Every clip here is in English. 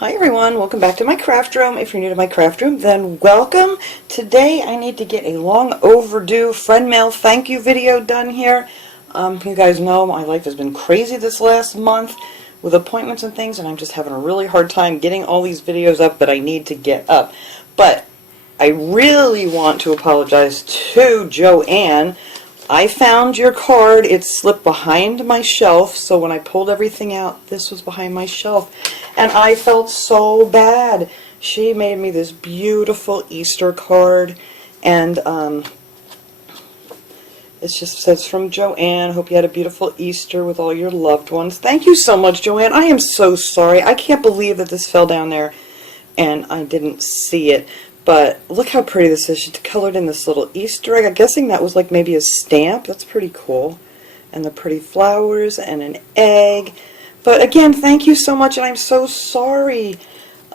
Hi everyone, welcome back to my craft room. If you're new to my craft room, then welcome. Today I need to get a long overdue friend mail thank you video done here. You guys know my life has been crazy this last month with appointments and things, and I'm just having a really hard time getting all these videos up that I need to get up. But I really want to apologize to Joanne. I found your card. It slipped behind my shelf, so when I pulled everything out, this was behind my shelf. And I felt so bad. She made me this beautiful Easter card, and it just says, from Joanne, hope you had a beautiful Easter with all your loved ones. Thank you so much, Joanne. I am so sorry. I can't believe that this fell down there and I didn't see it. But look how pretty this is. She colored in this little Easter egg. I'm guessing that was like maybe a stamp. That's pretty cool. And the pretty flowers and an egg. But again, thank you so much, and I'm so sorry.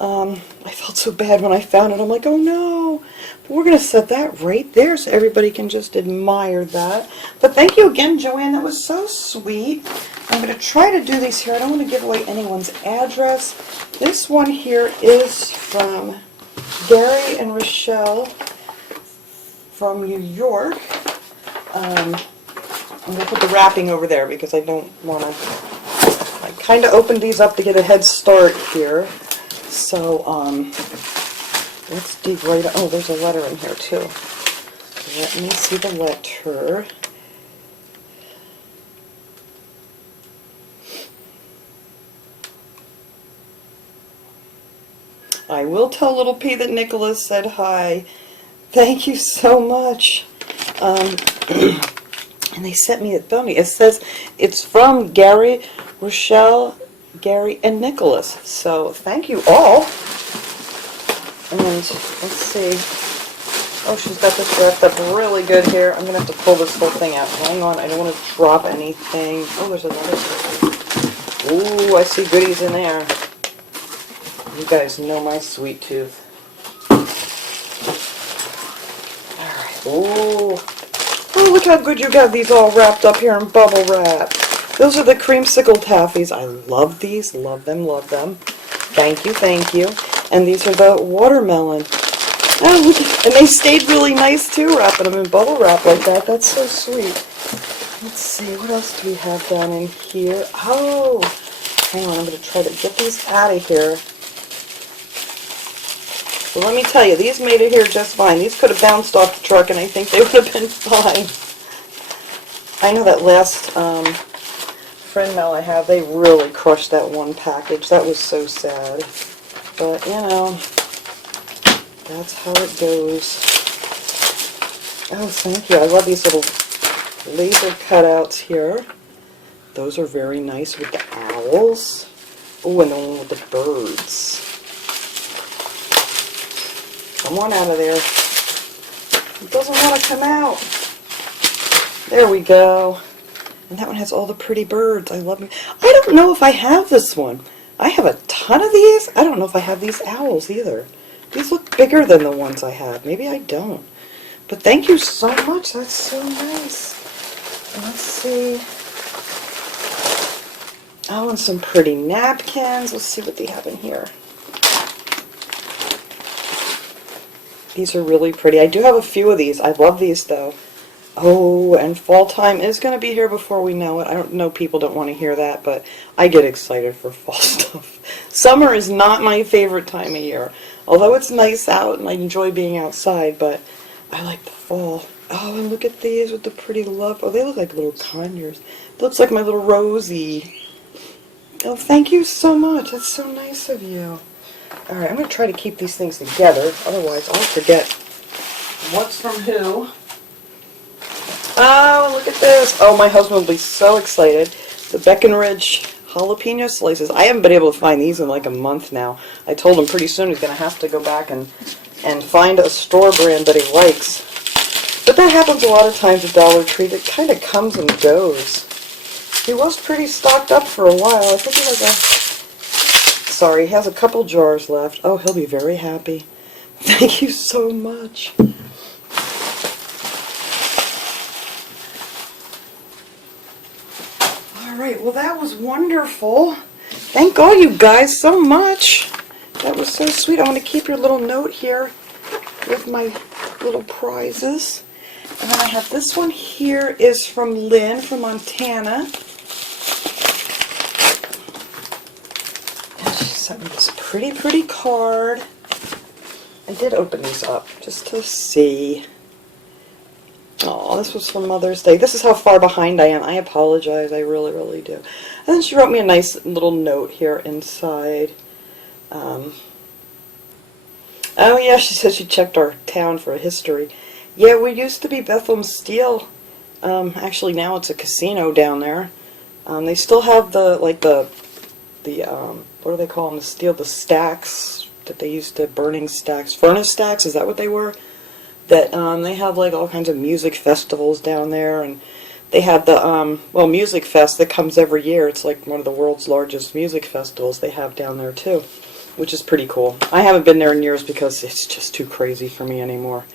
I felt so bad when I found it. I'm like, oh no. But we're going to set that right there so everybody can just admire that. But thank you again, Joanne. That was so sweet. I'm going to try to do these here. I don't want to give away anyone's address. This one here is from Gary and Rochelle from New York. I'm going to put the wrapping over there because I don't want to... I kind of opened these up to get a head start here. So, let's dig right... Oh, there's a letter in here too. Let me see the letter. I will tell Little P that Nicholas said hi. Thank you so much. And they sent me a dummy. It says it's from Gary, Rochelle, Gary, and Nicholas. So thank you all. And let's see. Oh, she's got this wrapped up really good here. I'm going to have to pull this whole thing out. Hang on, I don't want to drop anything. Oh, there's another one. Ooh, I see goodies in there. You guys know my sweet tooth. Alright. Ooh. Oh, look how good you got these all wrapped up here in bubble wrap. Those are the creamsicle taffies. I love these. Love them, love them. Thank you, thank you. And these are the watermelon. Oh, look at, and they stayed really nice too, wrapping them in bubble wrap like that. That's so sweet. Let's see, what else do we have down in here? Oh, hang on, I'm going to try to get these out of here. Well, let me tell you, these made it here just fine. These could have bounced off the truck, and I think they would have been fine. I know that last friend mail I have, they really crushed that one package. That was so sad. But, you know, that's how it goes. Oh, thank you. I love these little laser cutouts here. Those are very nice with the owls. Oh, and the one with the birds. Come on out of there. It doesn't want to come out. There we go. And that one has all the pretty birds. I love them. I don't know if I have this one. I have a ton of these. I don't know if I have these owls either. These look bigger than the ones I have. Maybe I don't. But thank you so much. That's so nice. Let's see. Oh, and some pretty napkins. Let's see what they have in here. These are really pretty. I do have a few of these. I love these though. Oh, and fall time is going to be here before we know it. I don't know, people don't want to hear that, but I get excited for fall stuff. Summer is not my favorite time of year. Although it's nice out and I enjoy being outside, but I like the fall. Oh, and look at these with the pretty love. Oh, they look like little conures. It looks like my little Rosie. Oh, thank you so much. That's so nice of you. Alright, I'm going to try to keep these things together, otherwise I'll forget what's from who. Oh, look at this. Oh, my husband will be so excited. The Breckenridge jalapeno slices. I haven't been able to find these in like a month now. I told him pretty soon he's going to have to go back and find a store brand that he likes. But that happens a lot of times at Dollar Tree. It kind of comes and goes. He was pretty stocked up for a while. I think he has a... Sorry, he has a couple jars left. Oh, he'll be very happy. Thank you so much. Alright, well that was wonderful. Thank all you guys so much. That was so sweet. I'm going to keep your little note here with my little prizes. And then I have this one here is from Lynn from Montana. And she sent me this pretty, pretty card. I did open these up just to see. Oh, this was for Mother's Day. This is how far behind I am. I apologize. I really, really do. And then she wrote me a nice little note here inside. Oh yeah, she said she checked our town for a history. Yeah, we used to be Bethlehem Steel. Actually, now it's a casino down there. They still have the what do they call them? The steel, the stacks that they used to, burning stacks, furnace stacks. Is that what they were? That they have like all kinds of music festivals down there, and they have the well, Music Fest that comes every year. It's like one of the world's largest music festivals they have down there too, which is pretty cool. I haven't been there in years because it's just too crazy for me anymore.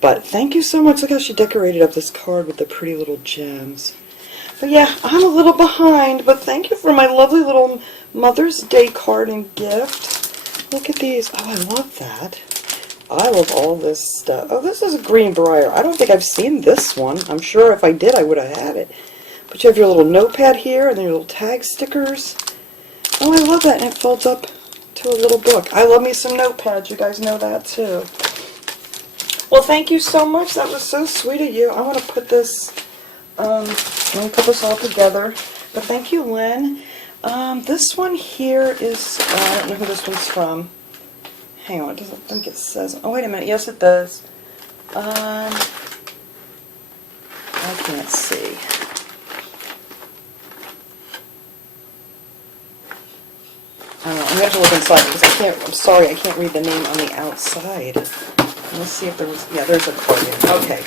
But thank you so much. Look how she decorated up this card with the pretty little gems. But yeah, I'm a little behind, but thank you for my lovely little Mother's Day card and gift. Look at these. Oh, I love that. I love all this stuff. Oh, this is a Greenbrier. I don't think I've seen this one. I'm sure if I did, I would have had it. But you have your little notepad here, and then your little tag stickers. Oh, I love that, and it folds up to a little book. I love me some notepads. You guys know that, too. Well, thank you so much. That was so sweet of you. I want to put this, let me put this all together. But thank you, Lynn. This one here is, I don't know who this one's from. Hang on, it doesn't think it says. Oh, wait a minute. Yes, it does. I can't see. I'm going to have to look inside because I can't, I'm sorry, I can't read the name on the outside. Let's see if there was, yeah, there's a card in. Okay,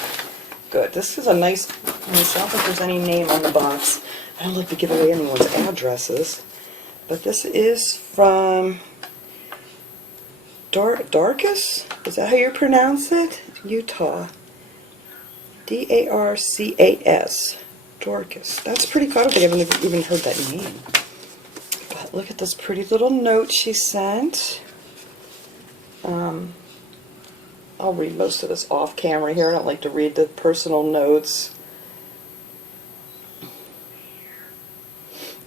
good. This is a nice, I don't think there's any name on the box. I don't like to give away anyone's addresses. But this is from Dorcas? Is that how you pronounce it? Utah. D-A-R-C-A-S. Dorcas. That's pretty cool. I don't think I've even heard that name. But look at this pretty little note she sent. I'll read most of this off camera here. I don't like to read the personal notes.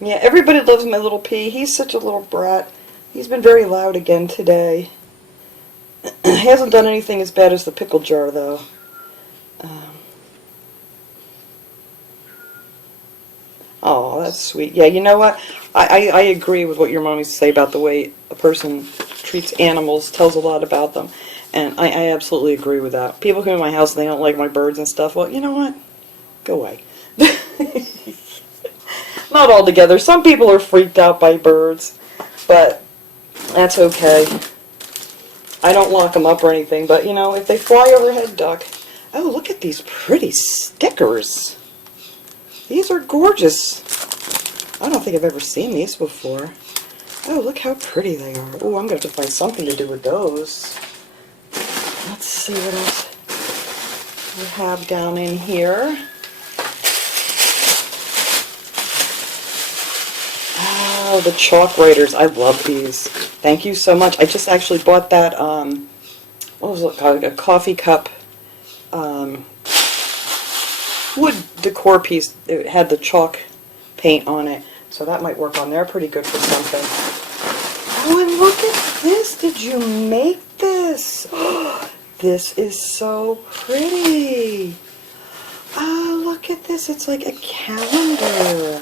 Yeah, everybody loves my little P. He's such a little brat. He's been very loud again today. He hasn't done anything as bad as the pickle jar, though. Oh, that's sweet. Yeah, you know what? I agree with what your mom used to say about the way a person treats animals. Tells a lot about them. And I absolutely agree with that. People come to my house and they don't like my birds and stuff. Well, you know what? Go away. Not altogether. Some people are freaked out by birds. But that's okay. I don't lock them up or anything. But, you know, if they fly overhead, duck. Oh, look at these pretty stickers. These are gorgeous. I don't think I've ever seen these before. Oh, look how pretty they are. Oh, I'm going to have to find something to do with those. Let's see what else we have down in here. Oh, the chalk writers. I love these. Thank you so much. I just actually bought that, what was it called? A coffee cup wood decor piece. It had the chalk paint on it. So that might work on there pretty good for something. Oh, and look at this. Did you make this? This is so pretty. Oh, look at this. It's like a calendar.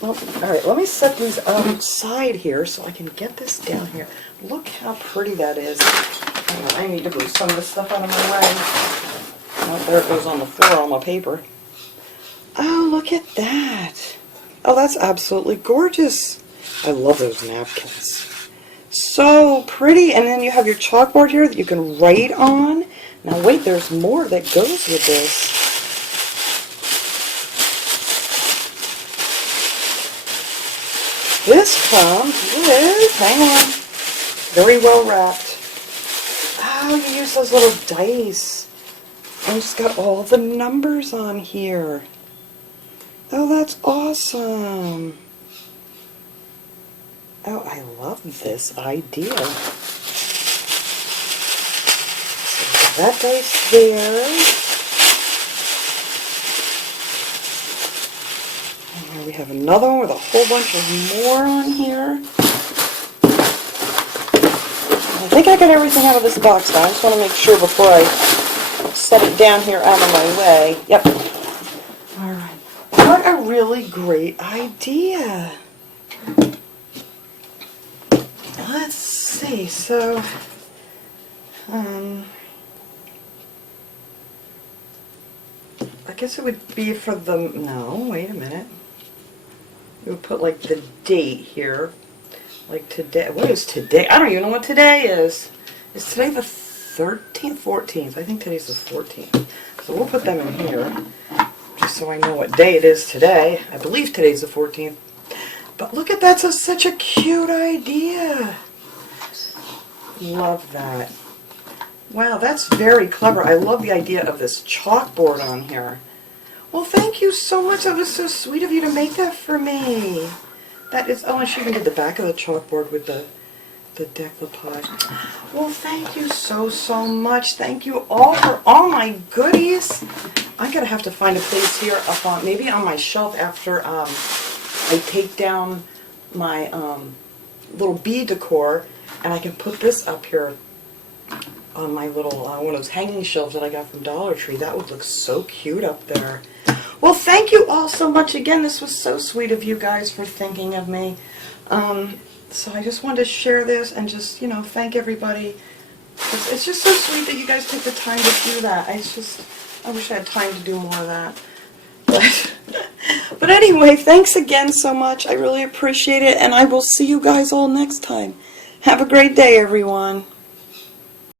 Well, alright, let me set these outside here so I can get this down here. Look how pretty that is. Hang on, I need to move some of this stuff out of my way. Oh, there it goes on the floor on my paper. Oh, look at that. Oh, that's absolutely gorgeous. I love those napkins. So pretty. And then you have your chalkboard here that you can write on. Now wait, there's more that goes with this. This comes with, hang on, very well wrapped. Oh, you use those little dice. And it's got all the numbers on here. Oh, that's awesome. Oh, I love this idea. So that goes there. And here we have another one with a whole bunch of more on here. I think I got everything out of this box now. I just want to make sure before I set it down here out of my way. Yep. Alright. What a really great idea. Let's see. So, I guess it would be for the, no, wait a minute. We would put like the date here. Like today, what is today? I don't even know what today is. Is today the 13th, 14th? I think today's the 14th. So we'll put them in here, just so I know what day it is today. I believe today's the 14th. But look at that, that's such a cute idea. Love that. Wow, that's very clever. I love the idea of this chalkboard on here. Well, thank you so much. That was so sweet of you to make that for me. That is, oh, and she even did the back of the chalkboard with the decoupage. Well, thank you so, so much. Thank you all for all my goodies. I'm going to have to find a place here up on, maybe on my shelf after I take down my little bead decor, and I can put this up here on my little, one of those hanging shelves that I got from Dollar Tree. That would look so cute up there. Well, thank you all so much again. This was so sweet of you guys for thinking of me. So I just wanted to share this and just, you know, thank everybody. It's just so sweet that you guys take the time to do that. I wish I had time to do more of that. But anyway, thanks again so much. I really appreciate it, and I will see you guys all next time. Have a great day, everyone.